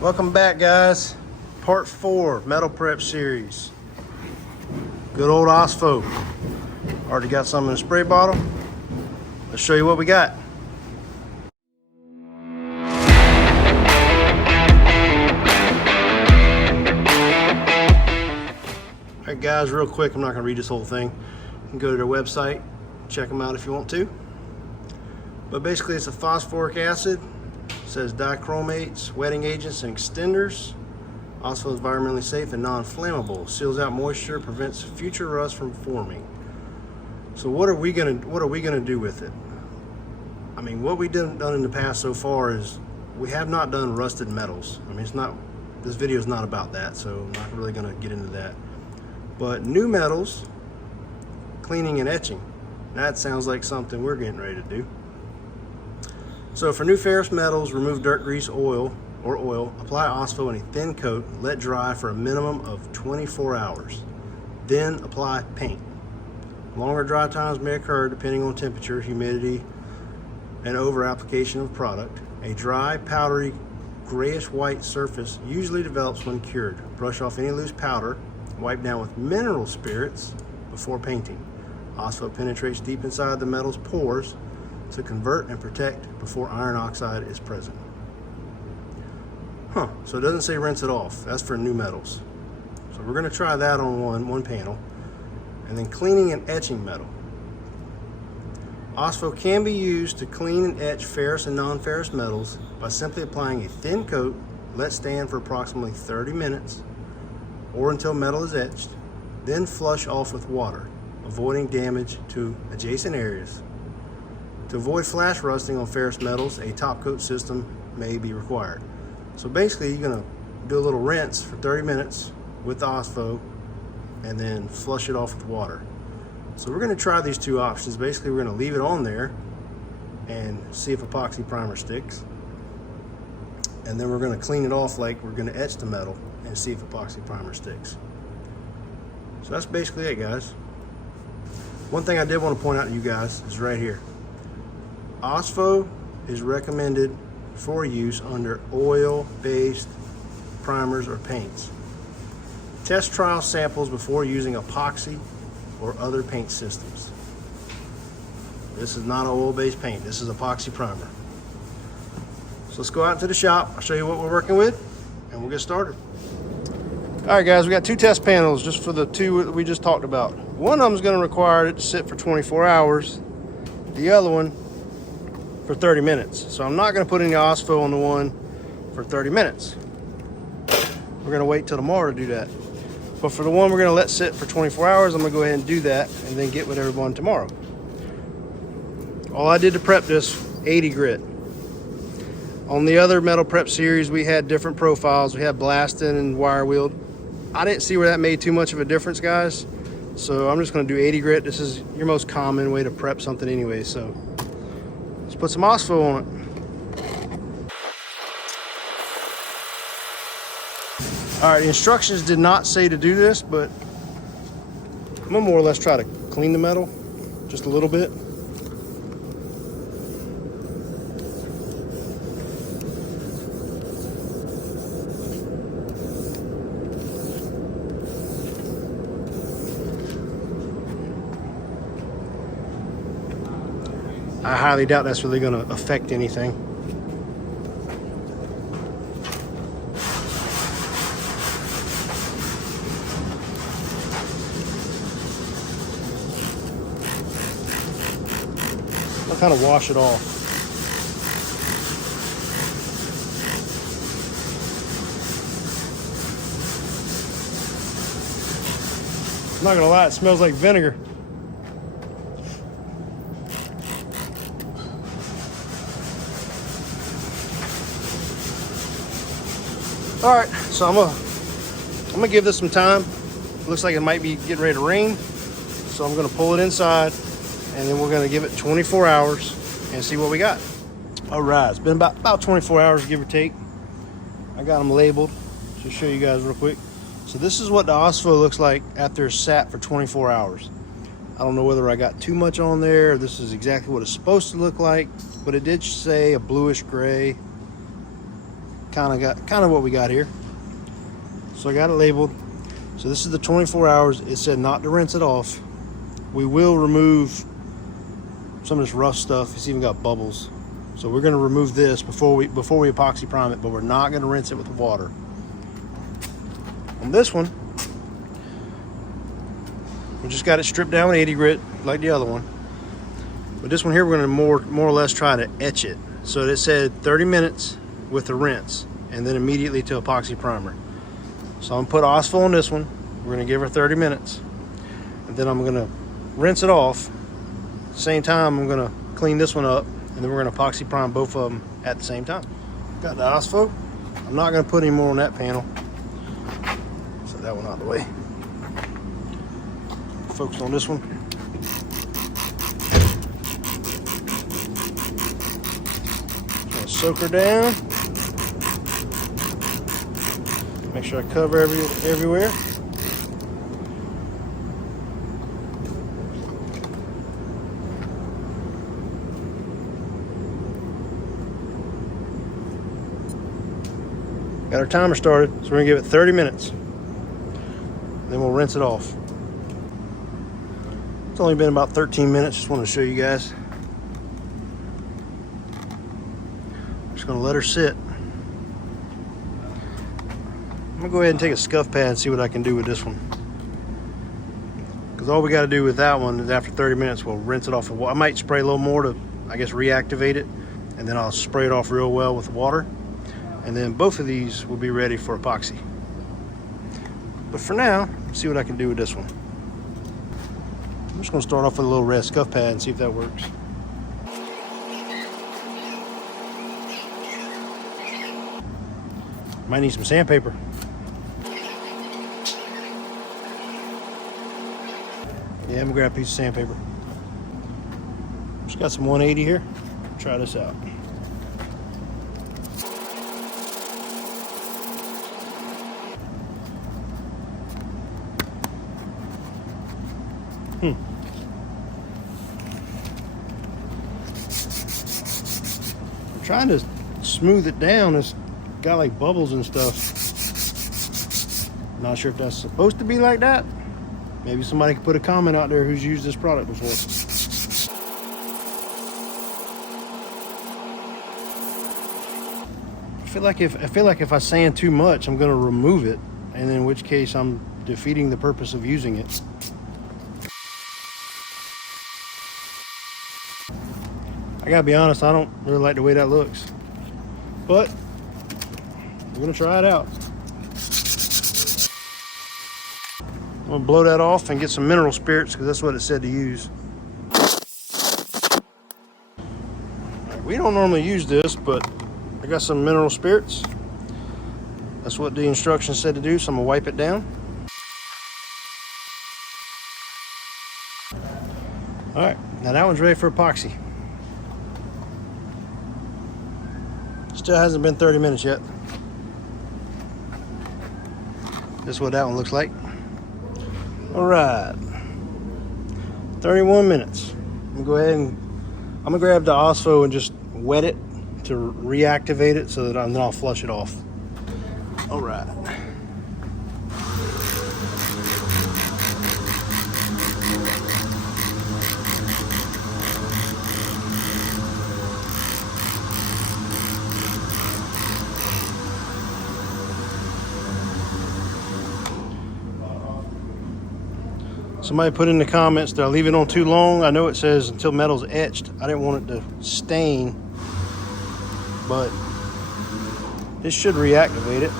Welcome back, guys. Part 4 metal prep series. Good old Ospho. Already got some in a spray bottle. Let's show you what we got. Alright guys, real quick, I'm not going to read this whole thing. You can go to their website, check them out if you want to. But basically it's a phosphoric acid. It says dichromates, wetting agents, and extenders. Also environmentally safe and non-flammable. Seals out moisture, prevents future rust from forming. So what are we gonna do with it? I mean, what we've done in the past so far is we have not done rusted metals. I mean, this video is not about that, so I'm not really gonna get into that. But new metals, cleaning and etching. That sounds like something we're getting ready to do. So for new ferrous metals, remove dirt, grease, oil, apply Ospho in a thin coat, let dry for a minimum of 24 hours. Then apply paint. Longer dry times may occur depending on temperature, humidity, and over application of product. A dry, powdery, grayish white surface usually develops when cured. Brush off any loose powder, wipe down with mineral spirits before painting. Ospho penetrates deep inside the metal's pores to convert and protect before iron oxide is present. So it doesn't say rinse it off. That's for new metals. So we're going to try that on one panel. And then cleaning and etching metal. Ospho can be used to clean and etch ferrous and non-ferrous metals by simply applying a thin coat, let stand for approximately 30 minutes or until metal is etched, then flush off with water, avoiding damage to adjacent areas. To avoid flash rusting on ferrous metals, a top coat system may be required. So basically you're gonna do a little rinse for 30 minutes with the Ospho and then flush it off with water. So we're gonna try these two options. Basically we're gonna leave it on there and see if epoxy primer sticks. And then we're gonna clean it off like we're gonna etch the metal and see if epoxy primer sticks. So that's basically it, guys. One thing I did want to point out to you guys is right here. Ospho is recommended for use under oil-based primers or paints. Test trial samples before using epoxy or other paint systems. This is not an oil-based paint. This is epoxy primer. So let's go out into the shop. I'll show you what we're working with and we'll get started. All right, guys, we got two test panels just for the two that we just talked about. One of them is going to require it to sit for 24 hours. The other one for 30 minutes. So I'm not going to put any Ospho on the one for 30 minutes. We're going to wait till tomorrow to do that. But for the one we're going to let sit for 24 hours, I'm going to go ahead and do that and then get with everyone tomorrow. All I did to prep this, 80 grit. On the other metal prep series, we had different profiles. We had blasted and wire wheeled. I didn't see where that made too much of a difference, guys. So I'm just going to do 80 grit. This is your most common way to prep something anyway. So let's put some Ospho on it. All right, the instructions did not say to do this, but I'm gonna more or less try to clean the metal just a little bit. I highly doubt that's really gonna affect anything. I'll kind of wash it off. I'm not gonna lie, it smells like vinegar. All right, so I'm gonna give this some time. Looks like it might be getting ready to rain, so I'm gonna pull it inside, and then we're gonna give it 24 hours and see what we got. All right, it's been about 24 hours, give or take. I got them labeled. Just show you guys real quick. So this is what the Ospho looks like after it's sat for 24 hours. I don't know whether I got too much on there, or this is exactly what it's supposed to look like, but it did say a bluish gray. kind of what we got here. So I got it labeled. So this is the 24 hours. It said not to rinse it off. We will remove some of this rough stuff. It's even got bubbles. So we're going to remove this before we epoxy prime it, but we're not going to rinse it with water. On this one, we just got it stripped down with 80 grit like the other one. But this one here, we're going to more or less try to etch it. So it said 30 minutes with a rinse and then immediately to epoxy primer. So I'm going to put Ospho on this one. We're going to give her 30 minutes. And then I'm going to rinse it off. At the same time, I'm going to clean this one up. And then we're going to epoxy prime both of them at the same time. Got the Ospho. I'm not going to put any more on that panel. Set that one out of the way. Focus on this one. Soak her down. Make sure I cover everywhere. Got our timer started, so we're gonna give it 30 minutes. Then we'll rinse it off. It's only been about 13 minutes. Just wanted to show you guys. Just gonna let her sit. I'm gonna go ahead and take a scuff pad and see what I can do with this one. Because all we gotta do with that one is after 30 minutes, we'll rinse it off with water. I might spray a little more to, I guess, reactivate it. And then I'll spray it off real well with water. And then both of these will be ready for epoxy. But for now, let's see what I can do with this one. I'm just gonna start off with a little red scuff pad and see if that works. Might need some sandpaper. Yeah, I'm gonna grab a piece of sandpaper. Just got some 180 here. Try this out. I'm trying to smooth it down. It's got like bubbles and stuff. Not sure if that's supposed to be like that. Maybe somebody could put a comment out there who's used this product before. I feel like if I sand too much, I'm going to remove it, and in which case I'm defeating the purpose of using it. I gotta be honest, I don't really like the way that looks, but we're gonna try it out. I'm gonna blow that off and get some mineral spirits because that's what it said to use. We don't normally use this, but I got some mineral spirits. That's what the instructions said to do, so I'm gonna wipe it down. All right, now that one's ready for epoxy. Still hasn't been 30 minutes yet. This is what that one looks like. All right, 31 minutes. I'm gonna grab the Ospho and just wet it to reactivate it so that then I'll flush it off. All right. Somebody put in the comments, did I leave it on too long? I know it says until metal's etched. I didn't want it to stain, but this should reactivate it.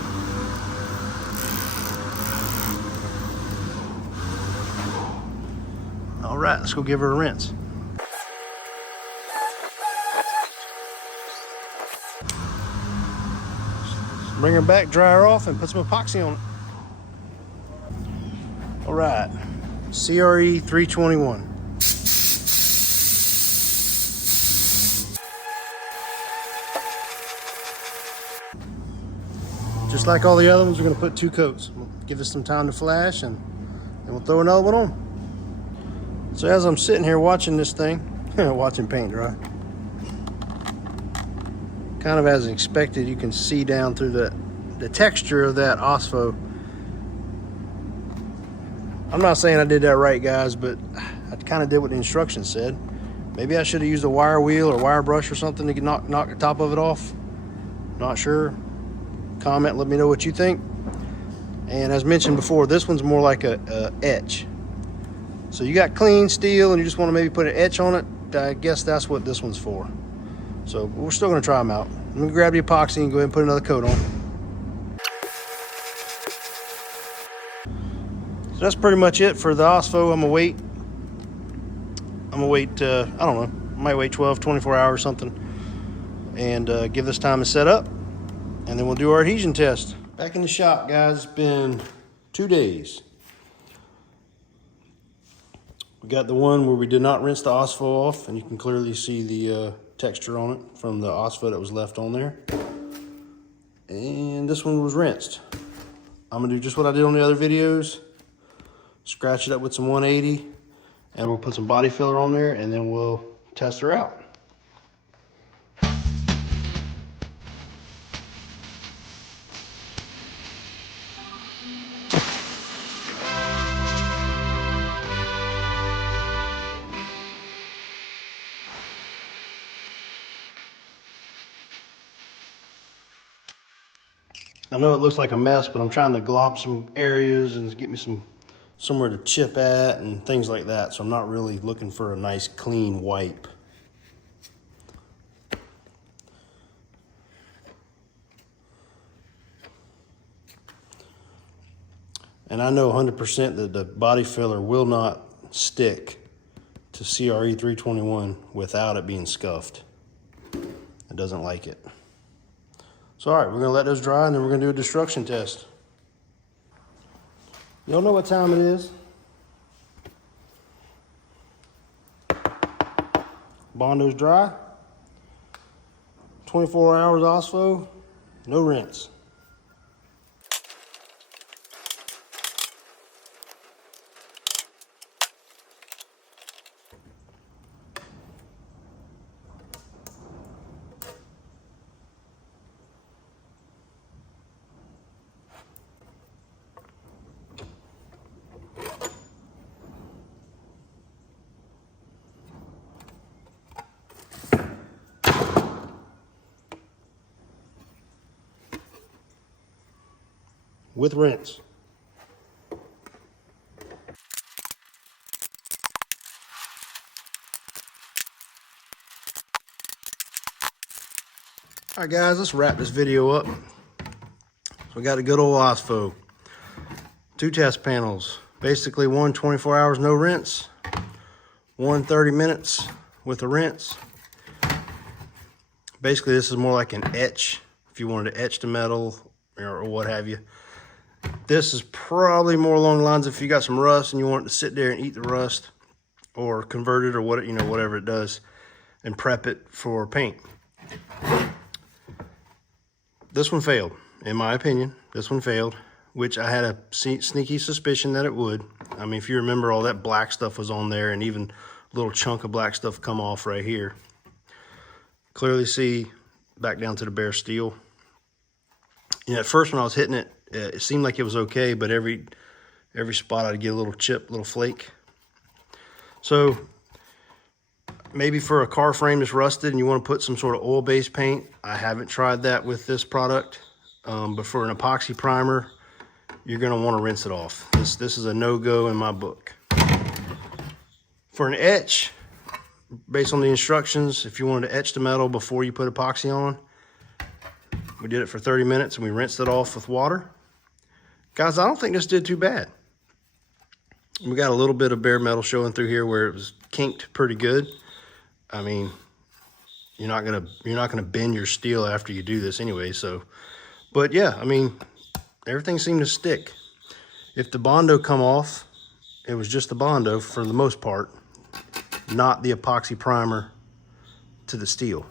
All right, let's go give her a rinse. Bring her back, dry her off, and put some epoxy on it. All right. CRE 321. Just like all the other ones, we're going to put 2 coats. We'll give this some time to flash, and then we'll throw another one on. So as I'm sitting here watching this thing, watching paint dry, kind kind of as expected, you can see down through the texture of that Ospho. I'm not saying I did that right, guys, but I kind of did what the instructions said. Maybe I should have used a wire wheel or wire brush or something to knock the top of it off. Not sure. Comment, let me know what you think. And as mentioned before, this one's more like a etch. So you got clean steel and you just want to maybe put an etch on it. I guess that's what this one's for. So we're still going to try them out. Let me grab the epoxy and go ahead and put another coat on. So that's pretty much it for the Ospho. I'm gonna wait, I don't know, I might wait 12, 24 hours or something, and give this time to set up, and then we'll do our adhesion test. Back in the shop, guys. It's been 2 days. We got the one where we did not rinse the Ospho off, and you can clearly see the texture on it from the Ospho that was left on there. And this one was rinsed. I'm gonna do just what I did on the other videos. Scratch it up with some 180, and we'll put some body filler on there, and then we'll test her out. I know it looks like a mess, but I'm trying to glop some areas and get me somewhere to chip at and things like that. So I'm not really looking for a nice clean wipe. And I know 100% that the body filler will not stick to CRE 321 without it being scuffed. It doesn't like it. So all right, we're gonna let those dry and then we're gonna do a destruction test. Y'all know what time it is. Bondo's dry. 24 hours Ospho, no rinse. With rinse. All right, guys, let's wrap this video up. So we got a good old Ospho. 2 test panels. Basically, one 24 hours no rinse, one 30 minutes with a rinse. Basically, this is more like an etch, if you wanted to etch the metal or what have you. This is probably more along the lines of if you got some rust and you want it to sit there and eat the rust, or convert it, or what, you know, whatever it does, and prep it for paint. This one failed, in my opinion. This one failed, which I had a sneaky suspicion that it would. I mean, if you remember, all that black stuff was on there, and even a little chunk of black stuff come off right here. Clearly see back down to the bare steel. You know, at first when I was hitting it, it seemed like it was okay, but every spot I'd get a little chip, little flake. So maybe for a car frame that's rusted and you want to put some sort of oil-based paint, I haven't tried that with this product. But for an epoxy primer, you're going to want to rinse it off. This is a no-go in my book. For an etch, based on the instructions, if you wanted to etch the metal before you put epoxy on, we did it for 30 minutes and we rinsed it off with water. Guys, I don't think this did too bad. We got a little bit of bare metal showing through here where it was kinked pretty good. I mean, you're not gonna bend your steel after you do this anyway. So, but yeah, I mean, everything seemed to stick. If the Bondo come off, it was just the Bondo for the most part, not the epoxy primer to the steel.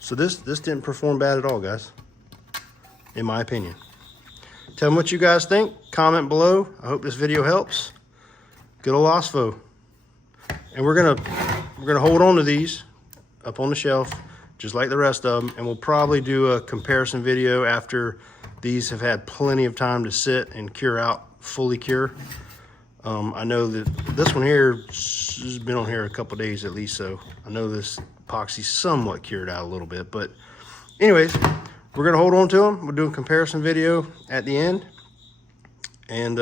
So this didn't perform bad at all, guys, in my opinion. Tell me what you guys think. Comment below. I hope this video helps. Good old Ospho. And we're gonna hold on to these up on the shelf just like the rest of them, and we'll probably do a comparison video after these have had plenty of time to sit and cure out, fully cure. I know that this one here has been on here a couple days at least, so I know this epoxy somewhat cured out a little bit. But anyways, we're gonna hold on to them. We'll do a comparison video at the end and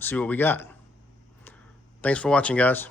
see what we got. Thanks for watching, guys.